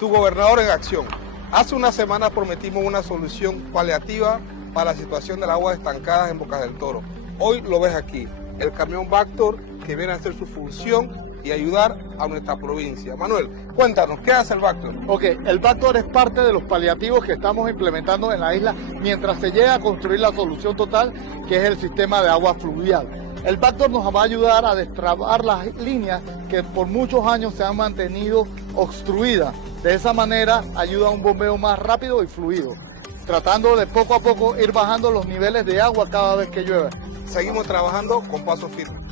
tu gobernador en acción. Hace una semana prometimos una solución paliativa para la situación del agua estancada en Bocas del Toro. Hoy lo ves aquí, el camión Vactor que viene a hacer su función y ayudar a nuestra provincia. Manuel, cuéntanos, ¿qué hace el Vactor? Ok, el Vactor es parte de los paliativos que estamos implementando en la isla mientras se llega a construir la solución total, que es el sistema de agua fluvial. El Vactor nos va a ayudar a destrabar las líneas que por muchos años se han mantenido obstruidas. De esa manera ayuda a un bombeo más rápido y fluido, tratando de poco a poco ir bajando los niveles de agua cada vez que llueve. Seguimos trabajando con paso firme.